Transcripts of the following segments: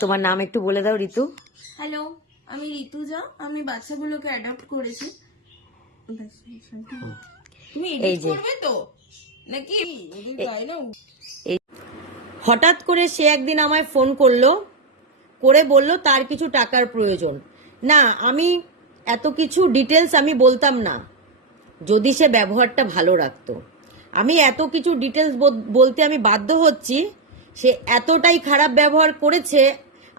তোমার নাম একটু বলে দাও ঋতু। হ্যালো, আমি ঋতুজা। আমি বাচ্চাগুলোকে অ্যাডপ্ট করেছি। তুমি এই এডিট যে করবে তো নাকি? এই হঠাৎ করে সে একদিন আমায় ফোন করলো, করে বলল তার কিছু টাকার প্রয়োজন। না, আমি এত কিছু ডিটেলস আমি বলতাম না যদি সে ব্যবহারটা ভালো রাখতো। আমি এত কিছু ডিটেলস বলতে আমি বাধ্য হচ্ছি। সে এতটাই খারাপ ব্যবহার করেছে,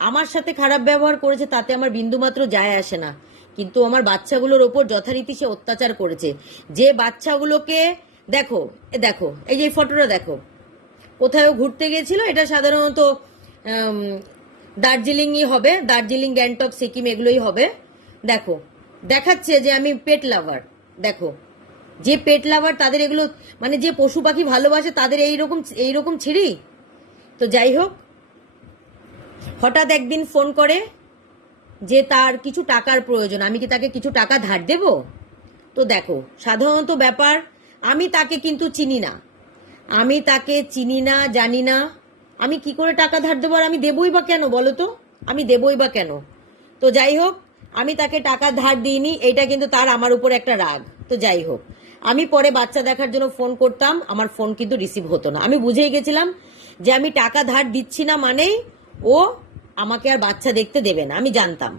আমার সাথে খারাপ ব্যবহার করেছে, তাতে আমার বিন্দুমাত্র যায় আসে না। কিন্তু আমার বাচ্চাগুলোর ওপর যথারীতি সে অত্যাচার করেছে। যে বাচ্চাগুলোকে দেখো, দেখো এই যে ফটোটা দেখো, কোথাও ঘুরতে গেছিল। এটা সাধারণত দার্জিলিংই হবে, দার্জিলিং, গ্যাংটক, সিকিম এগুলোই হবে। দেখো দেখাচ্ছে যে আমি পেট লাভার। দেখো, যে পেট লাভার তাদের এগুলো, মানে যে পশু পাখি ভালোবাসে তাদের এইরকম ছিঁড়ি। তো যাই হোক, হঠাৎ একদিন ফোন করে যে তার কিছু টাকার প্রয়োজন, আমি কি তাকে কিছু টাকা ধার দেব? তো দেখো, সাধারণত ব্যাপার, আমি তাকে কিন্তু চিনি না, আমি তাকে চিনি না, জানি না, আমি কি করে টাকা ধার দেবো? আর আমি দেবই বা কেন বলো তো? আমি দেবই বা কেন? তো যাই হোক, আমি তাকে টাকা ধার দিইনি, এটা কিন্তু তার আমার উপর একটা রাগ। তো যাই হোক, আমি পরে বাচ্চা দেখার জন্য ফোন করতাম, আমার ফোন কিন্তু রিসিভ হতো না। আমি বুঝেই গেছিলাম যে আমি টাকা ধার দিচ্ছি না মানেই ও আমাকে আর বাচ্চা দেখতে দেবে না, আমি জানতাম।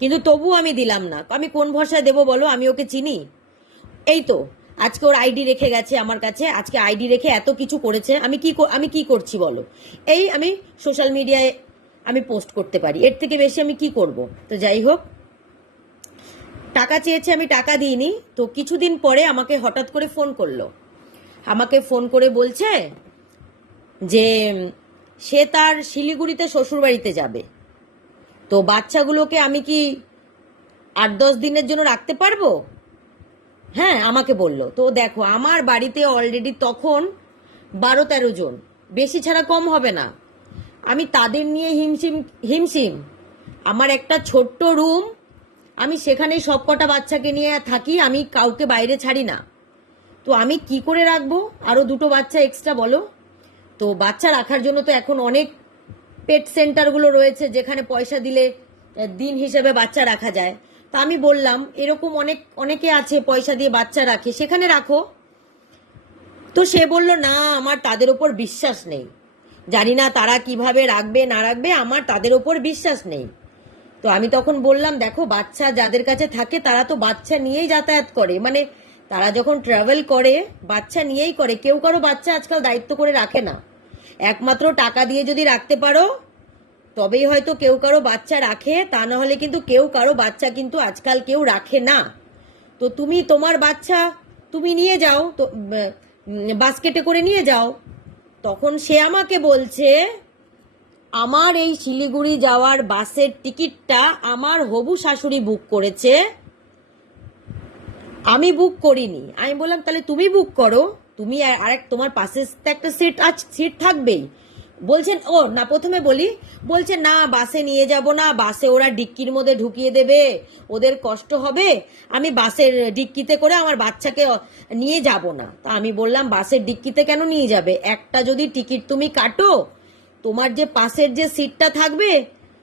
কিন্তু তবু আমি দিলাম না। আমি কোন ভরসায় দেবো বলো? আমি ওকে চিনি? এই তো আজকে ওর আইডি রেখে গেছে আমার কাছে, আজকে আইডি রেখে এত কিছু করেছে। আমি কি করছি বলো? এই আমি সোশ্যাল মিডিয়ায় আমি পোস্ট করতে পারি, এর থেকে বেশি আমি কি করব? তো যাই হোক, টাকা চেয়েছে, আমি টাকা দিইনি। তো কিছুদিন পরে আমাকে হঠাৎ করে ফোন করলো, আমাকে ফোন করে বলছে যে সে তার শিলিগুড়িতে শ্বশুরবাড়িতে যাবে। তো বাচ্চাগুলোকে আমি কি 8-10 দিনের জন্য রাখতে পারবো? হ্যাঁ, আমাকে বললো। তো দেখো, আমার বাড়িতে অলরেডি তখন 12-13 জন, বেশি ছাড়া কম হবে না। আমি তাদের নিয়ে হিমশিম। আমার একটা ছোট্ট রুম, আমি সেখানেই সব কটা বাচ্চাকে নিয়ে থাকি, আমি কাউকে বাইরে ছাড়ি না। তো আমি কি করে রাখবো আরো দুটো বাচ্চা এক্সট্রা বলো? তো বাচ্চা রাখার জন্য তো এখন অনেক পেট সেন্টারগুলো রয়েছে, যেখানে পয়সা দিলে দিন হিসেবে বাচ্চা রাখা যায়। তা আমি বললাম এরকম অনেকে আছে পয়সা দিয়ে বাচ্চা রাখে, সেখানে রাখো। তো সে বলল না, আমার তাদের ওপর বিশ্বাস নেই, জানি না তারা কিভাবে রাখবে না রাখবে, আমার তাদের ওপর বিশ্বাস নেই। তো আমি তখন বললাম দেখো, বাচ্চা যাদের কাছে থাকে তারা তো বাচ্চা নিয়েই যাতায়াত করে, মানে তারা যখন ট্রাভেল করে বাচ্চা নিয়েই করে। কেউ কারো বাচ্চা আজকাল দায়িত্ব করে রাখে না। একমাত্র টাকা দিয়ে যদি রাখতে পারো তবেই হয়তো কেউ কারো বাচ্চা রাখে, তা না হলে কিন্তু কেউ কারো বাচ্চা কিন্তু আজকাল কেউ রাখে না। তো তুমি তোমার বাচ্চা তুমি নিয়ে যাও, তো বাস্কেটে করে নিয়ে যাও। তখন সে আমাকে বলছে আমার এই শিলিগুড়ি যাওয়ার বাসের টিকিটটা আমার হবু শাশুড়ি বুক করেছে, আমি বুক করিনি। আমি বললাম তাহলে তুমি বুক করো, তুমি তোমার পাশে একটা সিট থাকবেই। বলছেন ও না, প্রথমে বলছে না বাসে নিয়ে যাব না, বাসে ওরা ডিক্কির মধ্যে ঢুকিয়ে দেবে, ওদের কষ্ট হবে, আমি বাসের ডিক্কিতে করে আমার বাচ্চাকে নিয়ে যাব না। তা আমি বললাম বাসের ডিক্কিতে কেন নিয়ে যাবে? একটা যদি টিকিট তুমি কাটো, তোমার যে পাশের যে সিটটা থাকবে,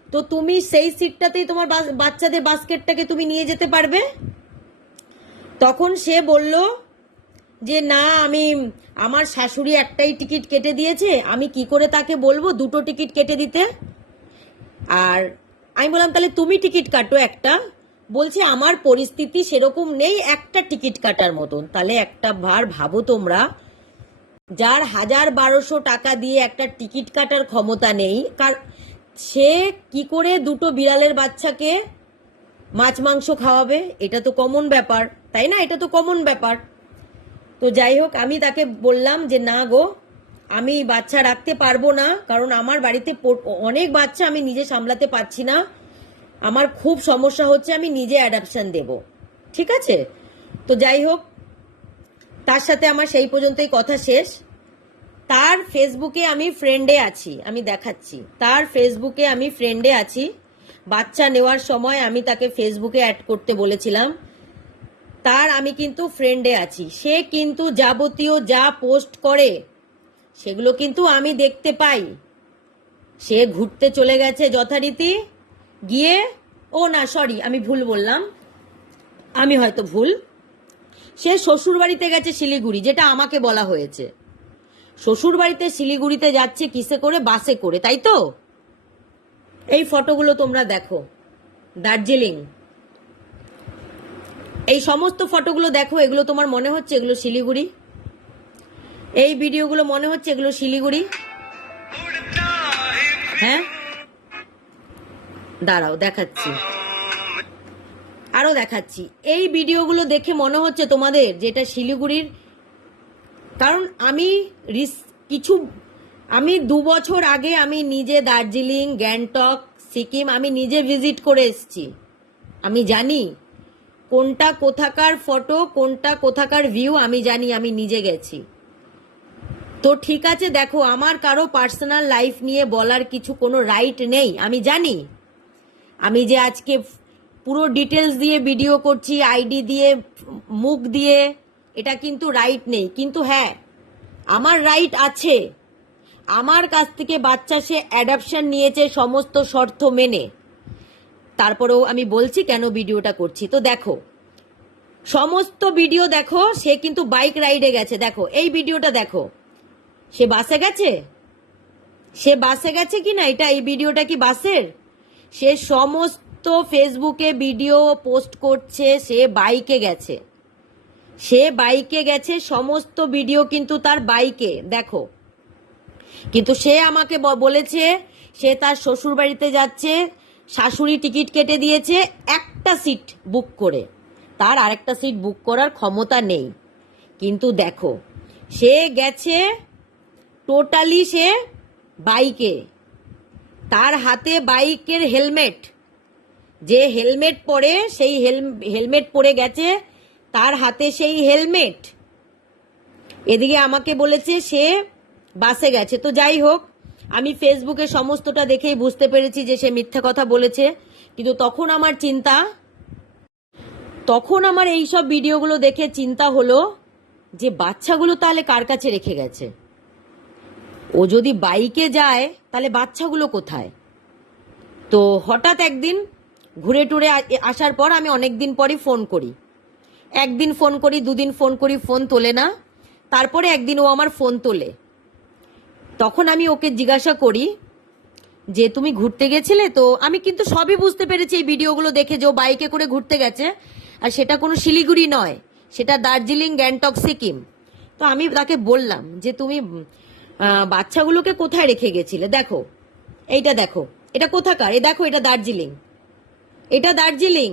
তো তুমি সেই সিটটাতেই তোমার বাচ্চাদের বাস্কেটটাকে তুমি নিয়ে যেতে পারবে। তখন সে বলল যে না, আমার শাশুড়ি একটাই টিকিট কেটে দিয়েছে, আমি কি করে তাকে বলবো দুটো টিকিট কেটে দিতে? আর আমি বললাম তাহলে তুমি টিকিট কাটো একটা। বলছে আমার পরিস্থিতি সেরকম নেই একটা টিকিট কাটার মতন। তাহলে একটা বার ভাবো তোমরা, যার 1000-1200 টাকা দিয়ে একটা টিকিট কাটার ক্ষমতা নেই, সে কি করে দুটো বিড়ালের বাচ্চাকে মাছ মাংস খাওয়াবে? এটা তো কমন ব্যাপার, তাই না? এটা তো কমন ব্যাপার। তো যাই হোক, আমি তাকে বললাম যে না গো, আমি বাচ্চা রাখতে পারবো না, কারণ আমার বাড়িতে অনেক বাচ্চা, আমি নিজে সামলাতে পারছি না, আমার খুব সমস্যা হচ্ছে, আমি নিজে অ্যাডাপশন দেব। ঠিক আছে? তো যাই হোক, তার সাথে আমার সেই পর্যন্তই কথা শেষ। তার ফেসবুকে আমি ফ্রেন্ডে আছি, আমি দেখাচ্ছি, তার ফেসবুকে আমি ফ্রেন্ডে আছি। বাচ্চা নেওয়ার সময় আমি তাকে ফেসবুকে অ্যাড করতে বলেছিলাম, তার আমি কিন্তু ফ্রেন্ডে আছি। সে কিন্তু যাবতীয় যা পোস্ট করে সেগুলো কিন্তু আমি দেখতে পাই। সে ঘুরতে চলে গেছে যথারীতি, গিয়ে, ও না সরি আমি ভুল বললাম, আমি হয়তো ভুল, সে শ্বশুর বাড়িতে গেছে শিলিগুড়ি, যেটা আমাকে বলা হয়েছে। শ্বশুর বাড়িতে শিলিগুড়িতে যাচ্ছে কিসে করে? বাসে করে, তাই তো? এই ফটোগুলো তোমরা দেখো, দার্জিলিং, এই সমস্ত ফটোগুলো দেখো, এগুলো তোমার মনে হচ্ছে এগুলো শিলিগুড়ি? এই ভিডিওগুলো মনে হচ্ছে এগুলো শিলিগুড়ি? হ্যাঁ, দাঁড়াও দেখাচ্ছি, আরো দেখাচ্ছি। এই ভিডিওগুলো দেখে মনে হচ্ছে তোমাদের যেটা শিলিগুড়ির? কারণ আমি 2 বছর আগে আমি নিজে দার্জিলিং, গ্যাংটক, সিকিম আমি নিজে ভিজিট করে এসেছি। আমি জানি কোনটা কোথাকার ফটো, কোনটা কোথাকার ভিউ, আমি জানি, আমি নিজে গেছি। তো ঠিক আছে, দেখো, আমার কারো পার্সোনাল লাইফ নিয়ে বলার কিছু কোনো রাইট নেই, আমি জানি। আমি যে আজকে পুরো ডিটেলস দিয়ে ভিডিও করছি, আইডি দিয়ে, মুখ দিয়ে, এটা কিন্তু রাইট নেই। কিন্তু হ্যাঁ, আমার রাইট আছে। আমার কাছ থেকে বাচ্চা সে অ্যাডাপশন নিয়েছে সমস্ত শর্ত মেনে। তারপরেও আমি বলছি কেন ভিডিওটা করছি। তো দেখো, সমস্ত ভিডিও দেখো, সে কিন্তু বাইক রাইডে গেছে। দেখো এই ভিডিওটা দেখো, সে বাসে গেছে? সে বাসে গেছে কি না? এই ভিডিওটা কি বাসের? সে সমস্ত ফেসবুকে ভিডিও পোস্ট করছে সে বাইকে গেছে। সে বাইকে গেছে, সমস্ত ভিডিও কিন্তু তার বাইকে, দেখো। কিন্তু সে আমাকে বলেছে সে তার শ্বশুর বাড়িতে যাচ্ছে, শাশুড়ি টিকিট কেটে দিয়েছে একটা সিট বুক করে, তার আরেকটা সিট বুক করার ক্ষমতা নেই। কিন্তু দেখো, সে গেছে টোটালি সে বাইকে, তার হাতে বাইকের হেলমেট, যে হেলমেট পরে, সেই হেলমেট পরে গেছে, তার হাতে সেই হেলমেট। এদিকে আমাকে বলেছে সে বাসে গেছে। তো যাই হোক, আমি ফেসবুকে সমস্তটা দেখেই বুঝতে পেরেছি যে সে মিথ্যা কথা বলেছে। কিন্তু তখন আমার এইসব ভিডিওগুলো দেখে চিন্তা হলো যে বাচ্চাগুলো তাহলে কার কাছে রেখে গেছে? ও যদি বাইকে যায় তাহলে বাচ্চাগুলো কোথায়? তো হঠাৎ একদিন ঘুরে টুরে আসার পর আমি অনেকদিন পরই ফোন করি, একদিন ফোন করি, 2 দিন ফোন করি, ফোন তোলে না। তারপরে একদিন ও আমার ফোন তোলে। তখন আমি ওকে জিজ্ঞাসা করি যে তুমি ঘুরতে গেছিলে? তো আমি কিন্তু সবই বুঝতে পেরেছি এই ভিডিওগুলো দেখে যে ও বাইকে করে ঘুরতে গেছে, আর সেটা কোনো শিলিগুড়ি নয়, সেটা দার্জিলিং, গ্যাংটক, সিকিম। তো আমি তাকে বললাম যে তুমি বাচ্চাগুলোকে কোথায় রেখে গেছিলে? দেখো এইটা, দেখো এটা কোথাকার, দেখো এটা দার্জিলিং, এটা দার্জিলিং।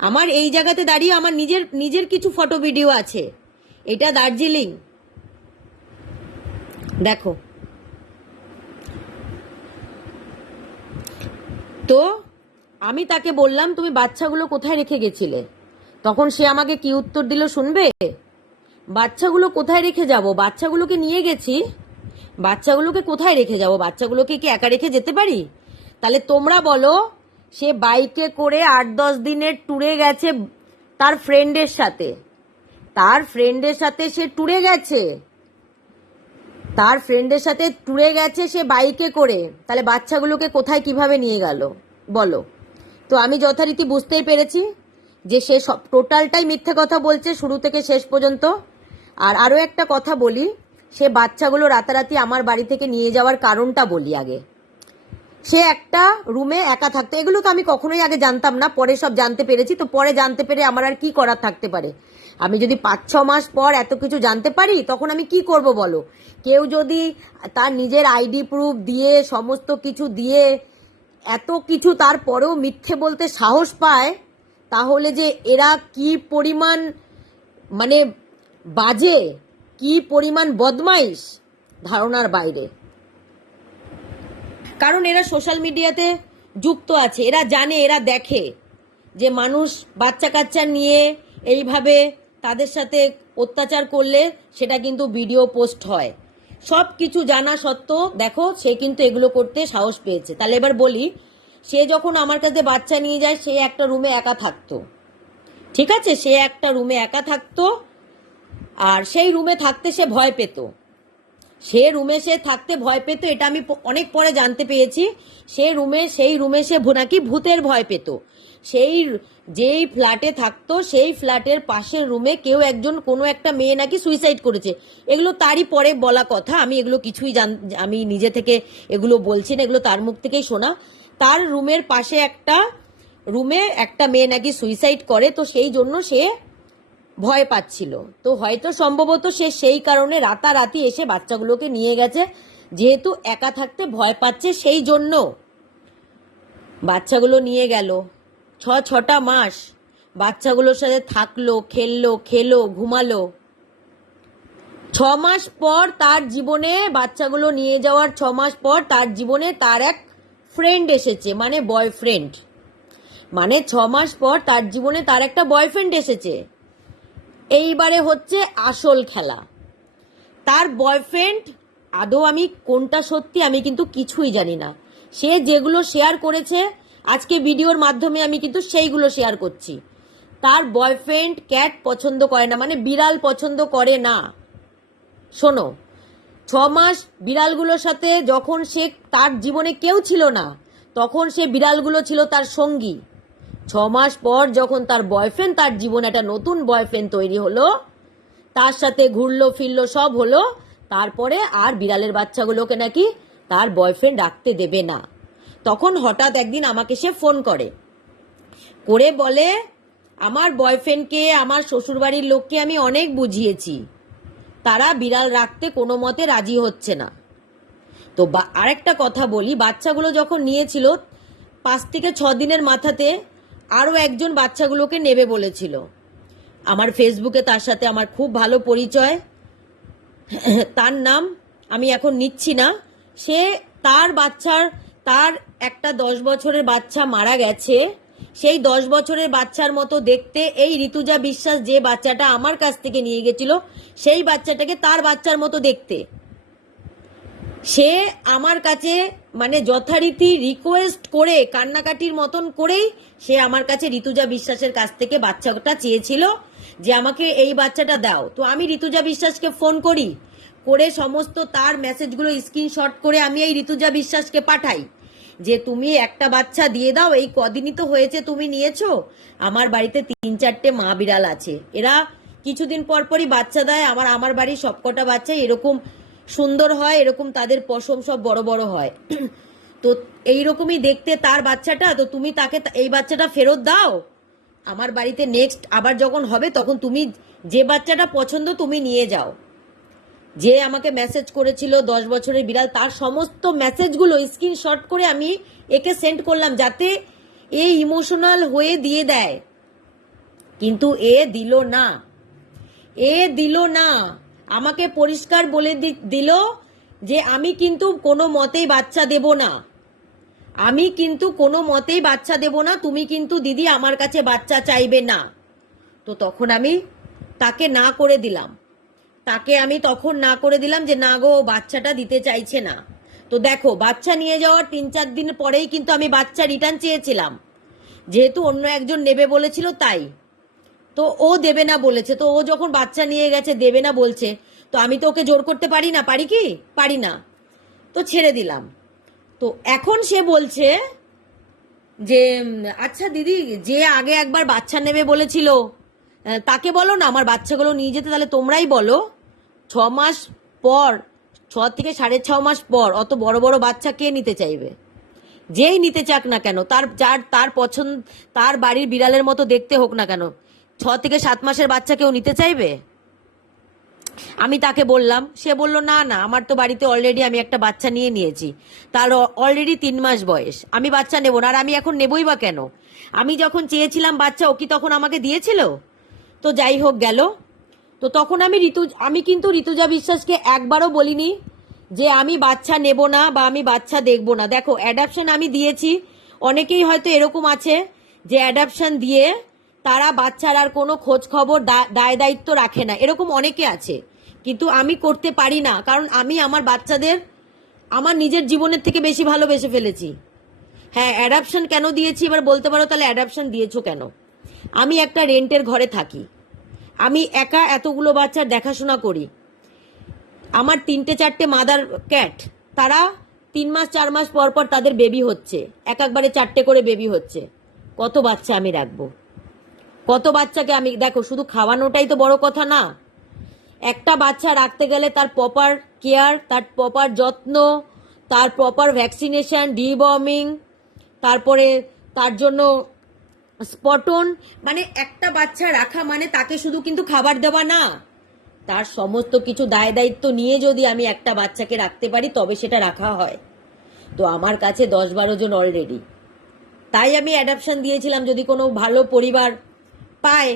আমার এই জায়গাতে দাঁড়িয়ে আমার নিজের কিছু ফটো ভিডিও আছে। এটা দার্জিলিং, দেখো। তো আমি তাকে বললাম তুমি বাচ্চাগুলো কোথায় রেখে গেছিলে? তখন সে আমাকে কি উত্তর দিল শুনবে? বাচ্চাগুলো কোথায় রেখে যাব? বাচ্চাগুলোকে নিয়ে গেছি, বাচ্চাগুলোকে কোথায় রেখে যাব? বাচ্চাগুলোকে কি একা রেখে যেতে পারি? তাহলে তোমরা বলো, সে বাইকে করে 8-10 দিনের ট্যুরে গেছে তার ফ্রেন্ডের সাথে, তার ফ্রেন্ডের সাথে সে ট্যুরে গেছে, তার ফ্রেন্ডের সাথে ট্যুরে গেছে সে বাইকে করে। তাহলে বাচ্চাগুলোকে কোথায় কিভাবে নিয়ে গেল বলো? তো আমি যথারীতি বুঝতেই পেরেছি যে সে সব টোটালটাই মিথ্যে কথা বলছে শুরু থেকে শেষ পর্যন্ত। আর আরও একটা কথা বলি, সে বাচ্চাগুলো রাতারাতি আমার বাড়ি থেকে নিয়ে যাওয়ার কারণটা বলি আগে। সে একটা রুমে একা থাকতো, এগুলো তো আমি কখনোই আগে জানতাম না, পরে সব জানতে পেরেছি। তো পরে জানতে পেরে আমার আর কি করার থাকতে পারে? আমি যদি 5-6 মাস পর এত কিছু জানতে পারি তখন আমি কি করব বলো? কেউ যদি তার নিজের আইডি প্রুফ দিয়ে, সমস্ত কিছু দিয়ে, এত কিছু তারপরেও মিথ্যে বলতে সাহস পায়, তাহলে যে এরা কি পরিমাণ মানে বাজে, কি পরিমাণ বদমাইশ, ধারণার বাইরে। কারণ এরা সোশ্যাল মিডিয়াতে যুক্ত আছে, এরা জানে, এরা দেখে যে মানুষ বাচ্চা কাচ্চা নিয়ে এইভাবে তাদের সাথে অত্যাচার করলে সেটা কিন্তু ভিডিও পোস্ট হয়। সব কিছু জানা সত্ত্বেও দেখো সে কিন্তু এগুলো করতে সাহস পেয়েছে। তাহলে এবার বলি, সে যখন আমার কাছে বাচ্চা নিয়ে যায় সে একটা রুমে একা থাকতো, ঠিক আছে, সে একটা রুমে একা থাকতো, আর সেই রুমে থাকতে সে ভয় পেত। সে রুমে সে থাকতে ভয় পেত, এটা আমি অনেক পরে জানতে পেয়েছি। সেই রুমে সে নাকি ভূতের ভয় পেত। সেই যেই ফ্ল্যাটে থাকতো সেই ফ্ল্যাটের পাশের রুমে কেউ একজন, কোনো একটা মেয়ে নাকি সুইসাইড করেছে। এগুলো তারই পরে বলা কথা, আমি এগুলো কিছুই আমি নিজে থেকে এগুলো বলছি না, এগুলো তার মুখ থেকেই শোনা। তার রুমের পাশে একটা রুমে একটা মেয়ে নাকি সুইসাইড করে, তো সেই জন্য সে ভয় পাচ্ছিল। তো হয়তো সম্ভবত সে সেই কারণে রাতারাতি এসে বাচ্চাগুলোকে নিয়ে গেছে, যেহেতু একা থাকতে ভয় পাচ্ছে সেই জন্য বাচ্চাগুলো নিয়ে গেল। 6টা মাস বাচ্চাগুলোর সাথে থাকলো, খেলো, ঘুমালো। 6 মাস পর তার জীবনে, বাচ্চাগুলো নিয়ে যাওয়ার 6 মাস পর তার জীবনে তার এক ফ্রেন্ড এসেছে, মানে বয়ফ্রেন্ড। মানে 6 মাস পর তার জীবনে তার একটা বয়ফ্রেন্ড এসেছে। এইবারে হচ্ছে আসল খেলা। তার বয়ফ্রেন্ড, আদৌ আমি কোনটা সত্যি আমি কিন্তু কিছুই জানি না। সে যেগুলো শেয়ার করেছে আজকে ভিডিওর মাধ্যমে আমি কিন্তু সেইগুলো শেয়ার করছি। তার বয়ফ্রেন্ড ক্যাট পছন্দ করে না, মানে বিড়াল পছন্দ করে না। শোনো, 6 মাস বিড়ালগুলোর সাথে যখন সে, তার জীবনে কেউ ছিল না, তখন সে বিড়ালগুলো ছিল তার সঙ্গী। 6 মাস পর যখন তার বয়ফ্রেন্ড, তার জীবনে একটা নতুন বয়ফ্রেন্ড তৈরি হলো, তার সাথে ঘুরলো ফিরলো সব হলো, তারপরে আর বিড়ালের বাচ্চাগুলোকে নাকি তার বয়ফ্রেন্ড রাখতে দেবে না। তখন হঠাৎ একদিন আমাকে সে ফোন করে বলে, আমার বয়ফ্রেন্ডকে, আমার শ্বশুরবাড়ির লোককে আমি অনেক বুঝিয়েছি, তারা বিড়াল রাখতে কোনো মতে রাজি হচ্ছে না। তো আরেকটা কথা বলি, বাচ্চাগুলো যখন নিয়েছিল 5 থেকে 6 দিনের মাথাতে আরও একজন বাচ্চাগুলোকে নেবে বলেছিল। আমার ফেসবুকে তার সাথে আমার খুব ভালো পরিচয়, তার নাম আমি এখন নিচ্ছি না। সে তার একটা 10 বছরের বাচ্চা মারা গেছে। সেই 10 বছরের বাচ্চার মতো দেখতে এই ঋতুজা বিশ্বাস যে বাচ্চাটা আমার কাছ থেকে নিয়ে গেছিল, সেই বাচ্চাটাকে তার বাচ্চার মতো দেখতে। সে আমার কাছে মানে যথারীতি রিকোয়েস্ট করে, কান্নাকাটির মতন করেই সে আমার কাছে ঋতুজা বিশ্বাসের কাছ থেকে বাচ্চাটা চেয়েছিল যে আমাকে এই বাচ্চাটা দাও। তো আমি ঋতুজা বিশ্বাসকে ফোন করে সমস্ত তার মেসেজগুলো স্ক্রিনশট করে আমি এই ঋতুজা বিশ্বাসকে পাঠাই যে তুমি একটা বাচ্চা দিয়ে দাও, এই কদিনই তো হয়েছে তুমি নিয়েছো, আমার বাড়িতে 3-4টে মা বিড়াল আছে, এরা কিছুদিন পর পরই বাচ্চা দেয়। আমার বাড়ির সবকটা বাচ্চা এরকম সুন্দর হয়, এরকম তাদের পশম সব বড় বড় হয়। তো এইরকমই দেখতে তার বাচ্চাটা, তো তুমি তাকে এই বাচ্চাটা ফেরত দাও, আমার বাড়িতে নেক্সট আবার যখন হবে তখন তুমি যে বাচ্চাটা পছন্দ তুমি নিয়ে যাও। যে আমাকে মেসেজ করেছিল 10 বছরের বিড়াল, তার সমস্ত মেসেজগুলো স্ক্রিনশট করে আমি একে সেন্ড করলাম যাতে এ ইমোশনাল হয়ে দিয়ে দেয়, কিন্তু এ দিল না। আমাকে পরিষ্কার বলে দিল যে আমি কিন্তু কোনো মতেই বাচ্চা দেব না, তুমি কিন্তু দিদি আমার কাছে বাচ্চা চাইবে না। তো তখন আমি তাকে না করে দিলাম যে না গো, বাচ্চাটা দিতে চাইছে না। তো দেখো, বাচ্চা নিয়ে যাওয়ার 3-4 দিন পরেই কিন্তু আমি বাচ্চা রিটার্ন চেয়েছিলাম, যেহেতু অন্য একজন নেবে বলেছিল তাই। তো ও দেবে না বলেছে, তো ও যখন বাচ্চা নিয়ে গেছে দেবে না বলছে, তো আমি তো ওকে জোর করতে পারি না, পারি কি? পারি না। তো ছেড়ে দিলাম। তো এখন সে বলছে যে আচ্ছা দিদি, যে আগে একবার বাচ্চা নেবে বলেছিল তাকে বলো না আমার বাচ্চাগুলো নিয়ে যেতে, তাহলে তোমরাই বলো। 6 মাস পর, 6 থেকে 6.5 মাস পর অত বড় বড় বাচ্চা কে নিতে চাইবে? যেই নিতে চাক না কেন, তার পছন্দ, তার বাড়ির বিড়ালের মতো দেখতে হোক না কেন, 6 থেকে 7 মাসের বাচ্চা কেউ নিতে চাইবে? আমি তাকে বললাম, সে বলল না আমার তো বাড়িতে অলরেডি আমি একটা বাচ্চা নিয়েছি, তার অলরেডি 3 মাস বয়স, আমি বাচ্চা নেব না। আর আমি এখন নেবই বা কেন? আমি যখন চেয়েছিলাম বাচ্চা, ও কি তখন আমাকে দিয়েছিল? তো যাই হোক গেল। তো তখন আমি কিন্তু ঋতুজা বিশ্বাসকে একবারও বলিনি যে আমি বাচ্চা নেব না বা আমি বাচ্চা দেখব না। দেখো, অ্যাডাপশন আমি দিয়েছি, অনেকেই হয়তো এরকম আছে যে অ্যাডাপশন দিয়ে তারা বাচ্চার আর কোনো খোঁজ খবর দায় দায়িত্ব রাখে না, এরকম অনেকে আছে। কিন্তু আমি করতে পারি না, কারণ আমি আমার বাচ্চাদের আমার নিজের জীবনের থেকে বেশি ভালোবেসে ফেলেছি। হ্যাঁ, অ্যাডাপশন কেন দিয়েছি এবার বলতে পারো, তাহলে অ্যাডাপশন দিয়েছো কেন? আমি একটা রেন্টের ঘরে থাকি, আমি একা এতগুলো বাচ্চার দেখাশোনা করি, আমার 3-4টে মাদার ক্যাট, তারা 3 মাস 4 মাস পর পর তাদের বেবি হচ্ছে, একবারে 4টে করে বেবি হচ্ছে। কত বাচ্চা আমি রাখবো? কত বাচ্চাকে আমি, দেখো শুধু খাওয়ানোটাই তো বড় কথা না, একটা বাচ্চা রাখতে গেলে তার প্রপার কেয়ার, তার প্রপার যত্ন, তার প্রপার ভ্যাকসিনেশন, ডিওয়ার্মিং, তারপরে তার জন্য স্পটন, মানে একটা বাচ্চা রাখা মানে তাকে শুধু কিন্তু খাবার দেওয়া না, তার সমস্ত কিছু দায় দায়িত্ব নিয়ে যদি আমি একটা বাচ্চাকে রাখতে পারি তবে সেটা রাখা হয়। তো আমার কাছে 10-12 জন অলরেডি, তাই আমি অ্যাডাপশন দিয়েছিলাম, যদি কোনো ভালো পরিবার পায়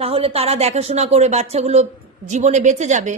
তাহলে তারা দেখাশোনা করে বাচ্চাগুলো জীবনে বেঁচে যাবে।